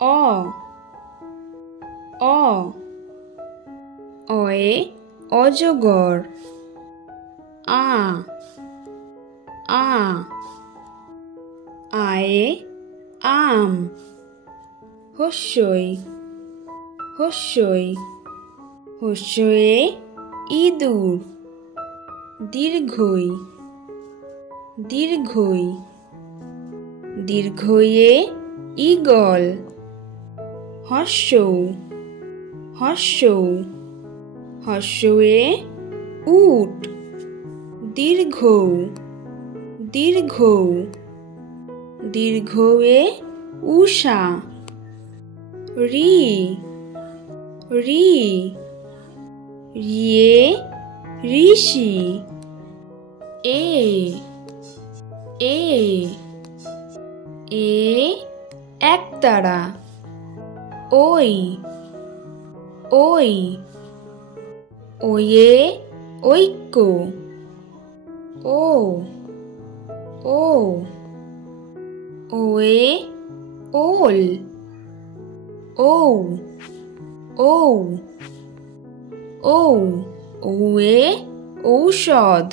অ অ অয়ে অজগর। আ আ আয়ে আম। হস্যই হস্যই হস্যয়ে ইঁদুর। দীর্ঘই দীর্ঘই দীর্ঘয়ে ঈগল। হর্ষৌ হর্ষৌ হর্ষয়ে উট। দীর্ঘৌ দীর্ঘৌ দীর্ঘয়ে উষা। রি রি রিয়ে ঋষি। এ এ এ একতারা। ওই ওই ওয়ে ঐক্য। ও ও ওয়ে ওল। ঔ ঔ ঔ ওয়ে ঔষধ।